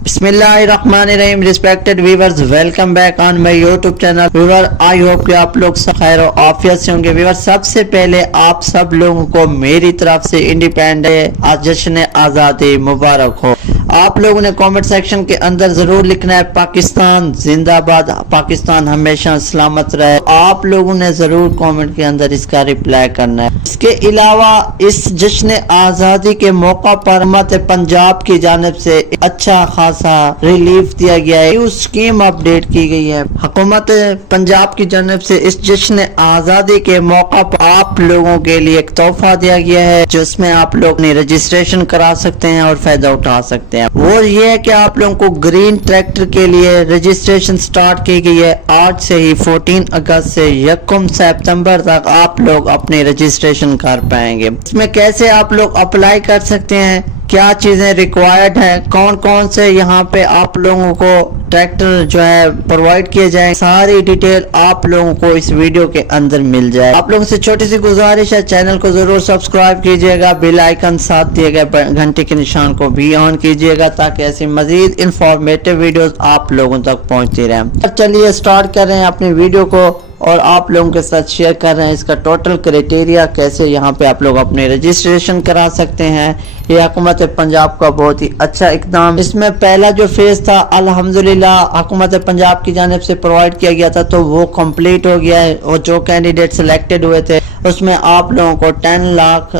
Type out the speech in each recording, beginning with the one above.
बिस्मिल्लाहिर्रहमानिर्रहीम। Respected viewers, welcome back on my YouTube channel. Viewer, I hope कि आप लोग सब खैर और आफियत से होंगे। व्यूअर, सबसे पहले आप सब लोगों को मेरी तरफ से इंडिपेंडेंस जश्न आज़ादी मुबारक हो। आप लोगों ने कमेंट सेक्शन के अंदर जरूर लिखना है पाकिस्तान जिंदाबाद, पाकिस्तान हमेशा सलामत रहे। आप लोगों ने जरूर कमेंट के अंदर इसका रिप्लाई करना है। इसके अलावा इस जश्न आज़ादी के मौका पर हुकूमत पंजाब की जानिब से अच्छा खासा रिलीफ दिया गया है, स्कीम अपडेट की गई है। हुकूमत पंजाब की जानिब से इस जश्न आज़ादी के मौका पर आप लोगों के लिए एक तोहफा दिया गया है, जिसमें आप लोग अपनी रजिस्ट्रेशन करा सकते हैं और फायदा उठा सकते हैं। वो ये है कि आप लोगों को ग्रीन ट्रैक्टर के लिए रजिस्ट्रेशन स्टार्ट की गई है। आज से ही 14 अगस्त से 1 सितंबर तक आप लोग अपनी रजिस्ट्रेशन कर पाएंगे। इसमें कैसे आप लोग अप्लाई कर सकते हैं, क्या चीजें रिक्वायर्ड है, कौन कौन से यहाँ पे आप लोगों को ट्रैक्टर जो है प्रोवाइड किए जाए, सारी डिटेल आप लोगों को इस वीडियो के अंदर मिल जाए। आप लोगों से छोटी सी गुजारिश है, चैनल को जरूर सब्सक्राइब कीजिएगा, बेल आइकन साथ दिए गए घंटे के निशान को भी ऑन कीजिएगा, ताकि ऐसी मजीद इंफॉर्मेटिव वीडियोस आप लोगों तक पहुंचती रहे। चलिए स्टार्ट कर रहे हैं अपनी वीडियो को और आप लोगों के साथ शेयर कर रहे हैं इसका टोटल क्राइटेरिया, कैसे यहाँ पे आप लोग अपने रजिस्ट्रेशन करा सकते हैं। ये हुकूमत पंजाब का बहुत ही अच्छा इकदाम। इसमें पहला जो फेज था अल्हम्दुलिल्लाह हुकूमत पंजाब की जानिब से प्रोवाइड किया गया था, तो वो कंप्लीट हो गया है। और जो कैंडिडेट सिलेक्टेड हुए थे उसमें आप लोगों को 10 लाख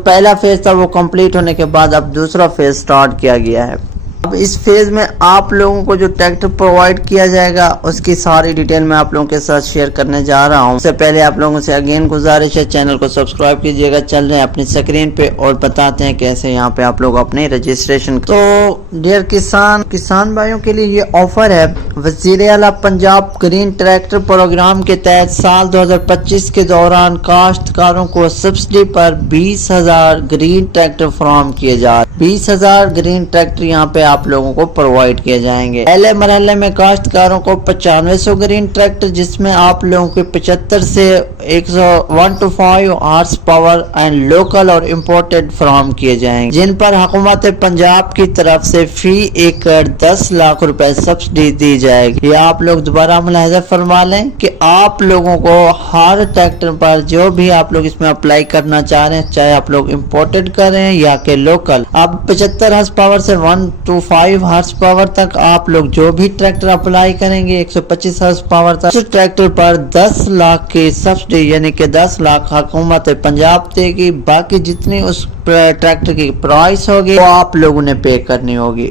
पहला फेज था, वो कंप्लीट होने के बाद अब दूसरा फेज स्टार्ट किया गया है। अब इस फेज में आप लोगों को जो ट्रैक्टर प्रोवाइड किया जाएगा उसकी सारी डिटेल मैं आप लोगों के साथ शेयर करने जा रहा हूं। उससे पहले आप लोगों से अगेन गुजारिश है, चैनल को सब्सक्राइब कीजिएगा। चल रहे हैं अपनी स्क्रीन पे और बताते हैं कैसे यहाँ पे आप लोग अपने रजिस्ट्रेशन। तो डियर किसान भाइयों के लिए ये ऑफर है। वज़ीर आला पंजाब ग्रीन ट्रैक्टर प्रोग्राम के तहत साल 2025 के दौरान काश्तकारों को सब्सिडी पर 20,000 ग्रीन ट्रैक्टर फराहम किए जा रहे। 20,000 ग्रीन ट्रैक्टर यहाँ पे आप लोगों को प्रोवाइड किए जाएंगे। पहले मरहले में काश्तकारों को 9500 ग्रीन ट्रैक्टर, जिसमें आप लोगों के 75 से 1 to 5 horse power and local और इम्पोर्टेड फराहम किए जाएंगे, जिन पर हुकूमत पंजाब की तरफ से फी एकड़ 10 लाख रुपए सब्सिडी दी जाएगी। ये आप लोग दोबारा मुलाहिजा फरमा लें कि आप लोगों को हर ट्रैक्टर पर जो भी आप लोग इसमें अप्लाई करना चाह रहे हैं, चाहे आप लोग इम्पोर्टेड करें या के लोकल, अब 75 हार्स पावर से 1 to 5 हार्स पावर तक आप लोग जो भी ट्रैक्टर अप्लाई करेंगे 125 हार्स पावर तक, उस ट्रैक्टर पर 10 लाख की सब्सिडी यानी कि 10 लाख हुकूमत पंजाब देगी। बाकी जितनी उस ट्रैक्टर की प्राइस होगी वो आप लोगों ने पे करनी होगी।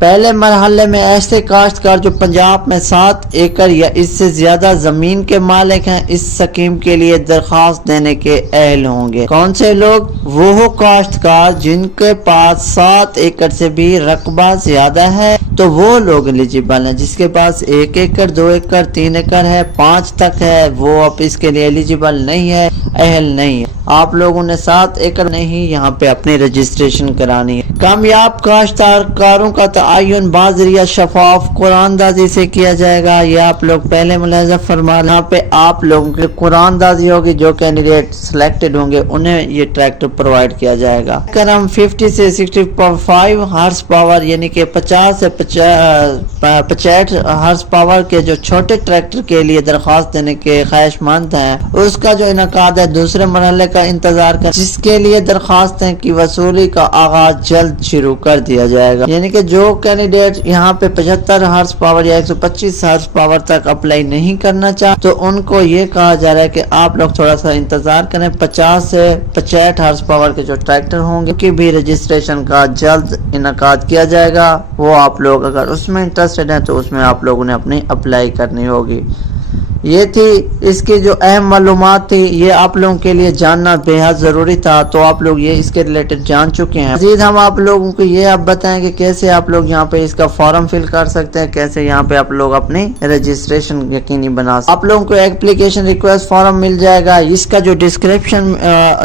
पहले मरहले में ऐसे काश्तकार जो पंजाब में 7 एकड़ या इससे ज्यादा जमीन के मालिक हैं, इस स्कीम के लिए दरखास्त देने के अहल होंगे। कौन से लोग? वो काश्तकार जिनके पास 7 एकड़ से भी रकबा ज्यादा है, तो वो लोग एलिजिबल हैं। जिसके पास 1 एकड़ 2 एकड़ 3 एकड़ है 5 तक है, वो अब इसके लिए एलिजिबल नहीं है, अहल नहीं है। आप लोगों ने 7 एकड़ नहीं यहाँ पे अपनी रजिस्ट्रेशन करानी है। कामयाब काश्तकारों का तआयुन बाज़रिया शफाफ कुरानदाजी से किया जाएगा। ये आप लोग पहले मुलाहिजा फरमा, यहाँ पे आप लोगों की कुरानदाजी होगी। जो कैंडिडेट सिलेक्टेड होंगे उन्हें ये ट्रैक्टर प्रोवाइड किया जाएगा। अगर हम 50 से 65 हार्स पावर यानी कि 50 से 65 हार्स पावर के जो छोटे ट्रैक्टर के लिए दरखास्त देने के ख्वाहिशमंद हैं, उसका जो इनकाद है दूसरे मरहले का इंतजार कर, जिसके लिए दरखास्तों की वसूली का आगाज जल्द शुरू कर दिया जाएगा। यानी कि जो कैंडिडेट यहाँ पे 75 हार्स पावर या 125 हार्स पावर तक अप्लाई नहीं करना चाहते, तो उनको ये कहा जा रहा है कि आप लोग थोड़ा सा इंतजार करें। 50 से 65 हार्स पावर के जो ट्रैक्टर होंगे की भी रजिस्ट्रेशन का जल्द इनकाद किया जाएगा। वो आप लोग अगर उसमें इंटरेस्टेड हैं तो उसमें आप लोगों ने अपनी अप्लाई करनी होगी। ये थी इसकी जो अहम मालूमात थी, ये आप लोगों के लिए जानना बेहद ज़रूरी था, तो आप लोग ये इसके रिलेटेड जान चुके हैं। मज़ीद हम आप लोगों को ये आप बताएं कि कैसे आप लोग यहाँ पे इसका फॉर्म फिल कर सकते हैं, कैसे यहाँ पे आप लोग अपनी रजिस्ट्रेशन यकीनी बना सकते हैं। आप लोगों को एप्लीकेशन रिक्वेस्ट फॉर्म मिल जाएगा। इसका जो डिस्क्रिप्शन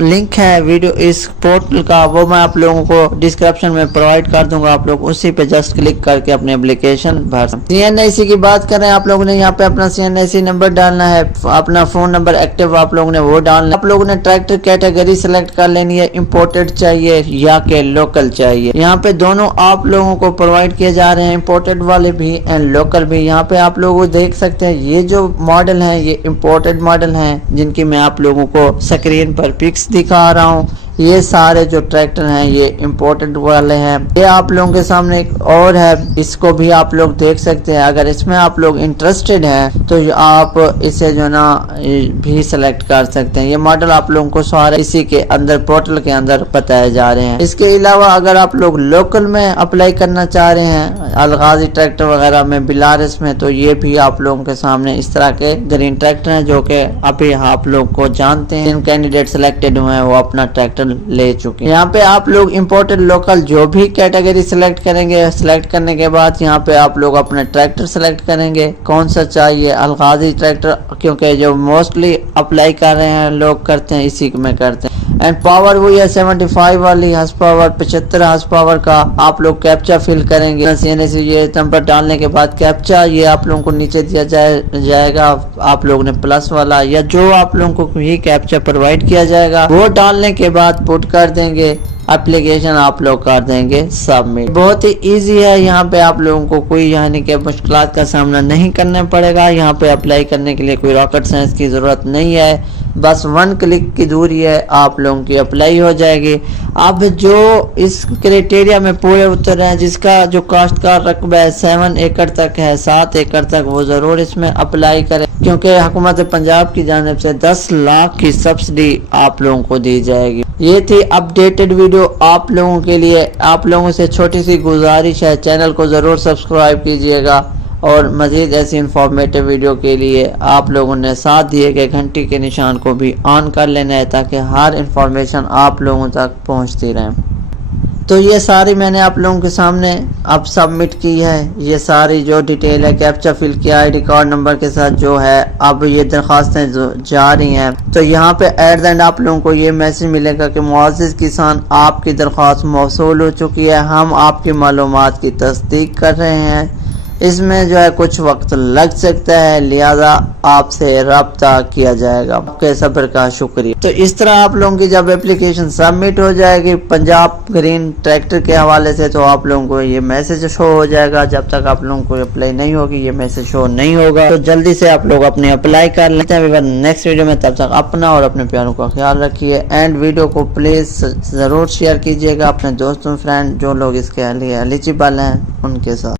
लिंक है वीडियो इस पोर्टल का, वो मैं आप लोगों को डिस्क्रिप्शन में प्रोवाइड कर दूंगा। आप लोग उसी पे जस्ट क्लिक करके अपनी एप्लीकेशन भर सकते हैं। CNIC की बात करें, आप लोगों ने यहाँ पे अपना CNIC नंबर ڈالنا ہے, اپنا فون نمبر ایکٹیو آپ لوگوں نے وہ ڈالنا ہے. آپ لوگوں نے ٹریکٹر کیٹیگری سلیکٹ کر لینی ہے, امپورٹڈ چاہیے یا کہ لوکل چاہیے. یہاں پہ دونوں آپ لوگوں کو پرووائڈ کیے جا رہے ہیں, امپورٹڈ والے بھی اینڈ لوکل بھی. یہاں پہ آپ لوگ دیکھ سکتے ہیں یہ جو ماڈل ہیں یہ امپورٹڈ ماڈل ہیں جن کی میں آپ لوگوں کو اسکرین پر پکس دکھا رہا ہوں. یہ سارے جو ٹریکٹر ہیں یہ امپورٹڈ والے ہیں. یہ آپ لوگوں کے سامنے ایک اور ہے, اس کو بھی آپ لوگ دیکھ سکتے ہیں. اگر اس میں آپ لوگ انٹرسٹڈ ہیں تو آپ اسے جو نا بھی سلیکٹ کر سکتے ہیں. یہ ماڈل آپ لوگوں کو سارے اسی کے اندر پورٹل کے اندر بتائے جا رہے ہیں. اس کے علاوہ اگر آپ لوگ لوکل میں اپلائی کرنا چاہ رہے ہیں الغازی ٹریکٹر وغیرہ میں, بلارس میں, تو یہ بھی آپ لوگوں کے سامنے اس طرح کے گرین ٹریکٹر ہیں جو کہ ابھی آپ لوگ کو جانتے ہیں. جن کینڈیڈیٹ سلیکٹڈ ہوئے ہیں وہ اپنا ٹریکٹر لے چکے ہیں. یہاں پہ آپ لوگ امپورٹڈ لوکل جو بھی کیٹیگری سلیکٹ کریں گے, سلیکٹ کرنے کے بعد یہاں پہ آپ لوگ اپنا ٹریکٹر سلیکٹ کریں گے کون سا چاہیے. الغازی ٹریکٹر کیونکہ جو موسٹلی اپلائی کر رہے ہیں لوگ کرتے ہیں اسی میں کرتے ہیں. اینڈ پاور وہی ہے 75 والی ہارس پاور, 75 ہارس پاور کا. آپ لوگ کیپچا فل کریں گے, یہ نمبر ڈالنے کے بعد کیپچا یہ آپ لوگوں کو نیچے دیا جائے گا. آپ لوگ نے پلس والا یا جو آپ لوگوں کو ہی کیپچا پرووائڈ کیا جائے گا وہ ڈالنے کے بعد پٹ کر دیں گے. اپلیکیشن آپ لوگ کر دیں گے سبمٹ. بہت ہی ایزی ہے. یہاں پہ آپ لوگوں کو کوئی یعنی کہ مشکلات کا سامنا نہیں کرنا پڑے گا. یہاں پہ اپلائی کرنے کے لیے کوئی راکٹ سائنس کی ضرورت نہیں ہے, بس 1 کلک کی دوری ہے, آپ لوگوں کی اپلائی ہو جائے گی. اب جو اس کرائٹیریا میں پورے اتر رہے ہیں, جس کا جو کاشتکار رقبہ ہے 7 ایکڑ تک ہے, 7 ایکڑ تک, وہ ضرور اس میں اپلائی کریں کیونکہ حکومت پنجاب کی جانب سے 10 لاکھ کی سبسڈی آپ لوگوں کو دی جائے گی. یہ تھی اپڈیٹڈ ویڈیو آپ لوگوں کے لیے. آپ لوگوں سے چھوٹی سی گزارش ہے, چینل کو ضرور سبسکرائب کیجئے گا اور مزید ایسی انفارمیٹیو ویڈیو کے لیے آپ لوگوں نے ساتھ دیے گئے گھنٹی کے نشان کو بھی آن کر لینا ہے تاکہ ہر انفارمیشن آپ لوگوں تک پہنچتی رہے. تو یہ ساری میں نے آپ لوگوں کے سامنے اب سبمٹ کی ہے. یہ ساری جو ڈیٹیل ہے کیپچا فل کیا آئی ڈی کارڈ نمبر کے ساتھ جو ہے, اب یہ درخواستیں جا رہی ہیں. تو یہاں پہ ایٹ دا اینڈ آپ لوگوں کو یہ میسج ملے گا کہ معزز کسان آپ کی درخواست موصول ہو چکی ہے, ہم آپ کی معلومات کی تصدیق کر رہے ہیں. اس میں جو ہے کچھ وقت لگ سکتا ہے, لہذا آپ سے رابطہ کیا جائے گا. آپ کے صبر کا شکریہ. تو اس طرح آپ لوگوں کی جب اپلیکیشن سبمٹ ہو جائے گی پنجاب گرین ٹریکٹر کے حوالے سے, تو آپ لوگوں کو یہ میسج شو ہو جائے گا. جب تک آپ لوگوں کو اپلائی نہیں ہوگی یہ میسج شو نہیں ہوگا. تو جلدی سے آپ لوگ اپنے اپلائی کر لیتے ہیں نیکسٹ ویڈیو میں. تب تک اپنا اور اپنے پیاروں کا خیال رکھیے. اینڈ ویڈیو کو پلیز ضرور شیئر کیجیے گا اپنے دوستوں فرینڈ جو لوگ اس کے لیے ایلیجیبل ہیں ان کے ساتھ.